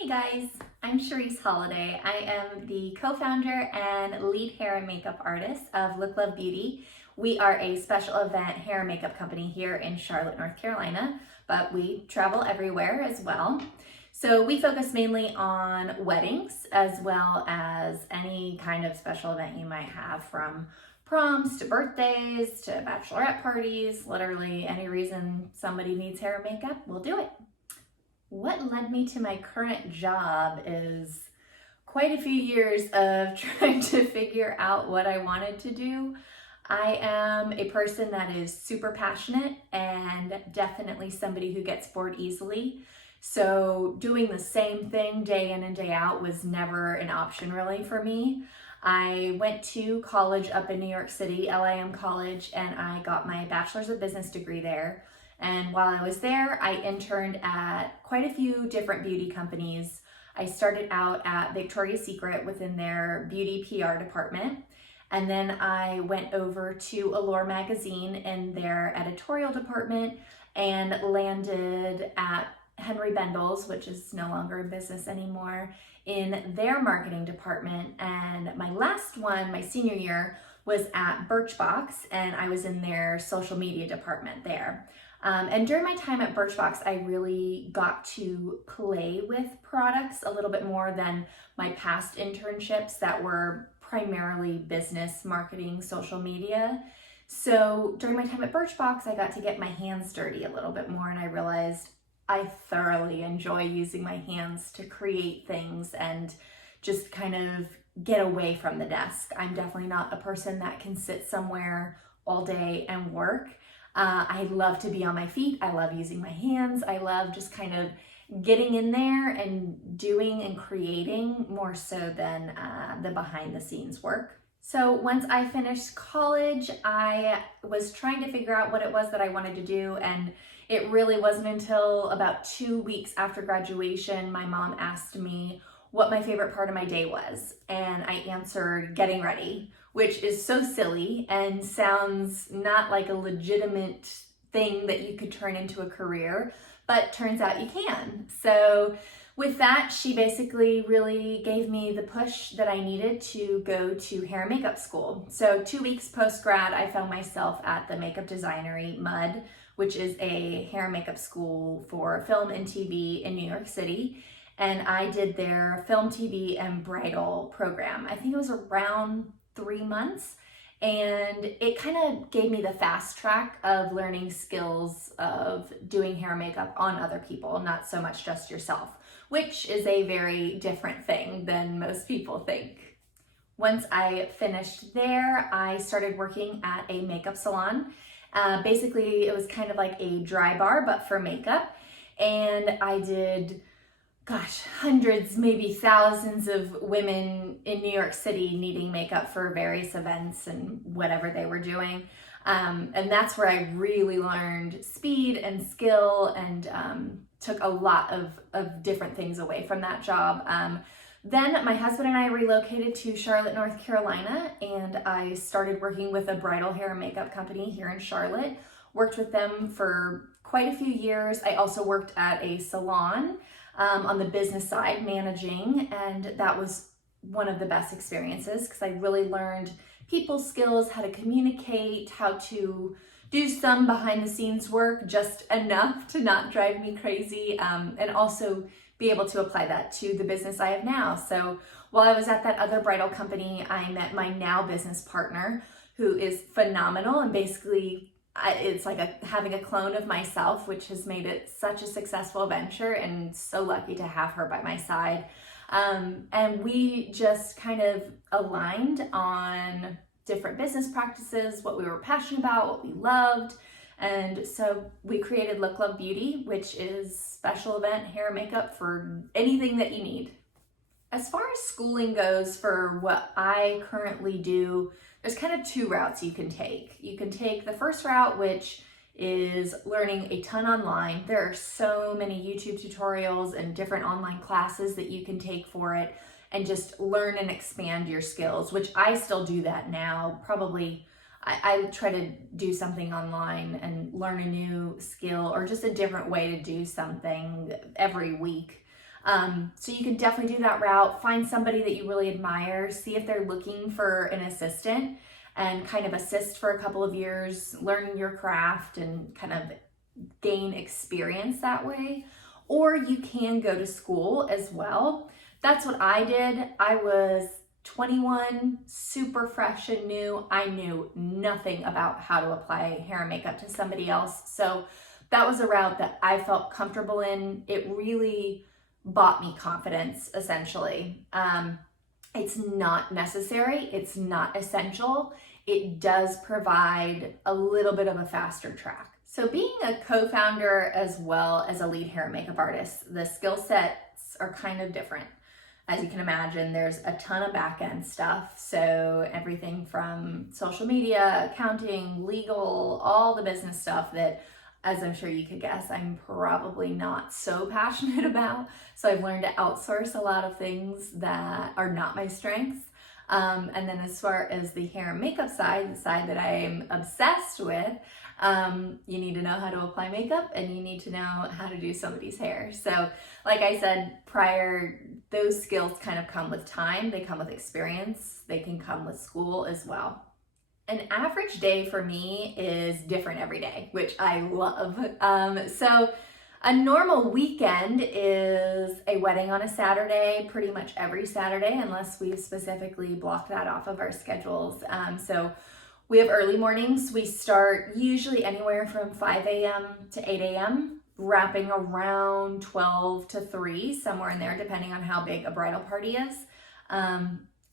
Hey guys, I'm Charisse Holiday. I am the co-founder and lead hair and makeup artist of LookLove Beauty. We are a special event hair and makeup company here in Charlotte, North Carolina, but we travel everywhere as well. So we focus mainly on weddings as well as any kind of special event you might have, from proms to birthdays to bachelorette parties. Literally any reason somebody needs hair and makeup, we'll do it. What led me to my current job is quite a few years of trying to figure out what I wanted to do. I am a person that is super passionate and definitely somebody who gets bored easily. So doing the same thing day in and day out was never an option really for me. I went to college up in New York City, LIM College, and I got my bachelor's of business degree there. And while I was there, I interned at quite a few different beauty companies. I started out at Victoria's Secret within their beauty PR department. And then I went over to Allure magazine in their editorial department and landed at Henry Bendel's, which is no longer in business anymore, in their marketing department. And my last one, my senior year, was at Birchbox, and I was in their social media department there. And during my time at Birchbox, I really got to play with products a little bit more than my past internships that were primarily business, marketing, social media. So during my time at Birchbox, I got to get my hands dirty a little bit more, and I realized I thoroughly enjoy using my hands to create things and just kind of get away from the desk. I'm definitely not a person that can sit somewhere all day and work. I love to be on my feet. I love using my hands. I love just kind of getting in there and doing and creating more so than the behind the scenes work. So once I finished college, I was trying to figure out what it was that I wanted to do, and it really wasn't until about 2 weeks after graduation, my mom asked me what my favorite part of my day was, and I answered getting ready, which is so silly and sounds not like a legitimate thing that you could turn into a career, but turns out you can. So with that, she basically really gave me the push that I needed to go to hair and makeup school. So 2 weeks post-grad, I found myself at the Makeup Designery, MUD, which is a hair and makeup school for film and TV in New York City. And I did their film, TV, and bridal program. I think it was around 3 months. And it kind of gave me the fast track of learning skills of doing hair and makeup on other people, not so much just yourself, which is a very different thing than most people think. Once I finished there, I started working at a makeup salon. Basically, it was kind of like a dry bar, but for makeup. And I did hundreds, maybe thousands of women in New York City needing makeup for various events and whatever they were doing. And that's where I really learned speed and skill and took a lot of different things away from that job. Then my husband and I relocated to Charlotte, North Carolina, and I started working with a bridal hair and makeup company here in Charlotte. Worked with them for quite a few years. I also worked at a salon on the business side, managing, and that was one of the best experiences because I really learned people skills, how to communicate, how to do some behind the scenes work, just enough to not drive me crazy, and also be able to apply that to the business I have now. So while I was at that other bridal company, I met my now business partner, who is phenomenal, and basically it's like having a clone of myself, which has made it such a successful venture, and so lucky to have her by my side. And we just kind of aligned on different business practices, what we were passionate about, what we loved. And so we created LookLove Beauty, which is special event hair and makeup for anything that you need. As far as schooling goes for what I currently do, there's kind of two routes you can take. You can take the first route, which is learning a ton online. There are so many YouTube tutorials and different online classes that you can take for it and just learn and expand your skills, which I still do that now. Probably I try to do something online and learn a new skill or just a different way to do something every week. So you can definitely do that route. Find somebody that you really admire, see if they're looking for an assistant and kind of assist for a couple of years, learning your craft and kind of gain experience that way. Or you can go to school as well. That's what I did. I was 21, super fresh and new. I knew nothing about how to apply hair and makeup to somebody else. So that was a route that I felt comfortable in. It really bought me confidence, essentially. It's not necessary. It's not essential. It does provide a little bit of a faster track. So being a co-founder as well as a lead hair and makeup artist, the skill sets are kind of different. As you can imagine, there's a ton of back-end stuff. So everything from social media, accounting, legal, all the business stuff that, as I'm sure you could guess, I'm probably not so passionate about. So I've learned to outsource a lot of things that are not my strengths. And then as far as the hair and makeup side, the side that I'm obsessed with, you need to know how to apply makeup and you need to know how to do somebody's hair. So like I said prior, those skills kind of come with time, they come with experience, they can come with school as well. An average day for me is different every day, which I love. So a normal weekend is a wedding on a Saturday, pretty much every Saturday, unless we've specifically blocked that off of our schedules. So we have early mornings. We start usually anywhere from 5 a.m. to 8 a.m., wrapping around 12 to 3, somewhere in there, depending on how big a bridal party is.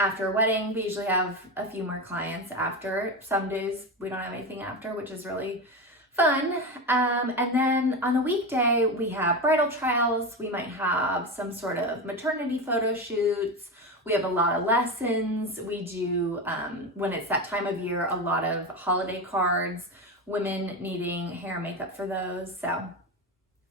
After a wedding, we usually have a few more clients after. Some days we don't have anything after, which is really fun. And then on a weekday, we have bridal trials. We might have some sort of maternity photo shoots. We have a lot of lessons. We do, when it's that time of year, a lot of holiday cards, women needing hair and makeup for those. So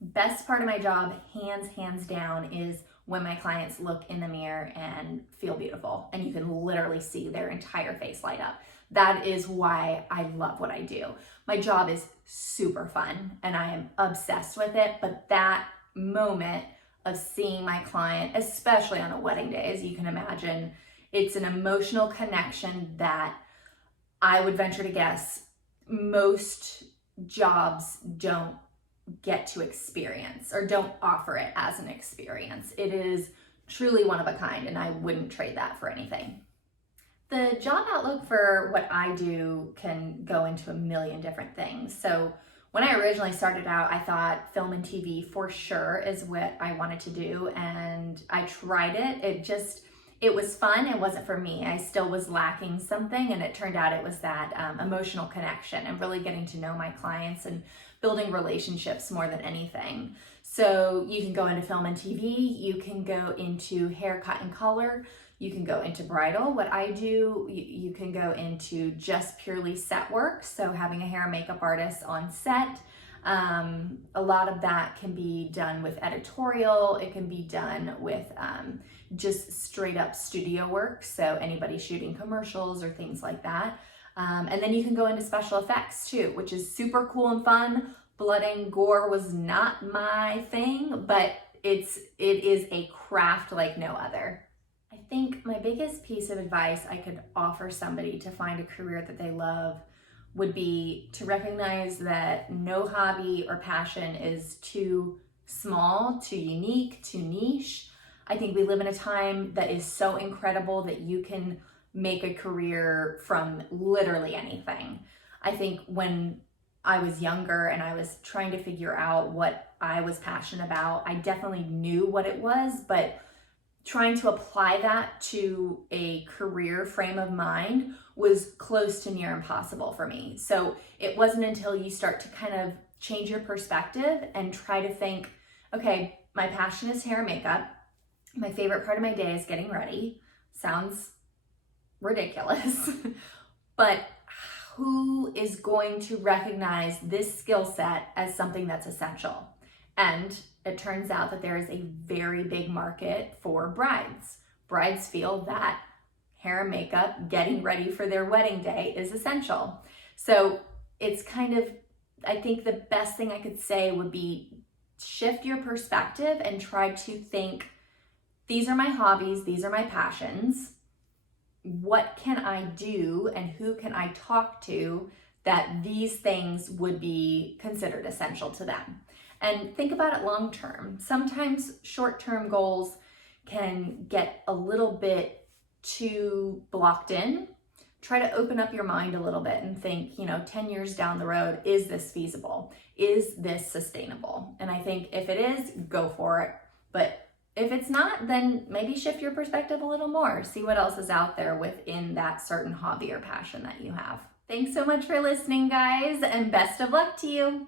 best part of my job, hands down, is when my clients look in the mirror and feel beautiful and you can literally see their entire face light up. That is why I love what I do. My job is super fun and I am obsessed with it, but that moment of seeing my client, especially on a wedding day, as you can imagine, it's an emotional connection that I would venture to guess most jobs don't get to experience or don't offer it as an experience. It is truly one of a kind and I wouldn't trade that for anything. The job outlook for what I do can go into a million different things. So when I originally started out, I thought film and TV for sure is what I wanted to do, and I tried it. It was fun. It wasn't for me. I still was lacking something, and it turned out it was that emotional connection and really getting to know my clients and building relationships more than anything. So you can go into film and TV, you can go into hair, cut, and color, you can go into bridal. What I do, you can go into just purely set work, so having a hair and makeup artist on set. A lot of that can be done with editorial, it can be done with just straight up studio work, so anybody shooting commercials or things like that. And then you can go into special effects too, which is super cool and fun. Blood and gore was not my thing, but it is a craft like no other. I think my biggest piece of advice I could offer somebody to find a career that they love would be to recognize that no hobby or passion is too small, too unique, too niche. I think we live in a time that is so incredible that you can make a career from literally anything. I think when I was younger and I was trying to figure out what I was passionate about, I definitely knew what it was, but trying to apply that to a career frame of mind was close to near impossible for me. So it wasn't until you start to kind of change your perspective and try to think, okay, my passion is hair and makeup. My favorite part of my day is getting ready. Sounds ridiculous, but who is going to recognize this skill set as something that's essential? And it turns out that there is a very big market for brides. Brides feel that hair and makeup, getting ready for their wedding day, is essential. So it's kind of, I think the best thing I could say would be shift your perspective and try to think, these are my hobbies, these are my passions. What can I do and who can I talk to that these things would be considered essential to them? And think about it long term. Sometimes short-term goals can get a little bit too blocked in. Try to open up your mind a little bit and think, 10 years down the road, is this feasible? Is this sustainable? And I think if it is, go for it. But if it's not, then maybe shift your perspective a little more. See what else is out there within that certain hobby or passion that you have. Thanks so much for listening, guys, and best of luck to you.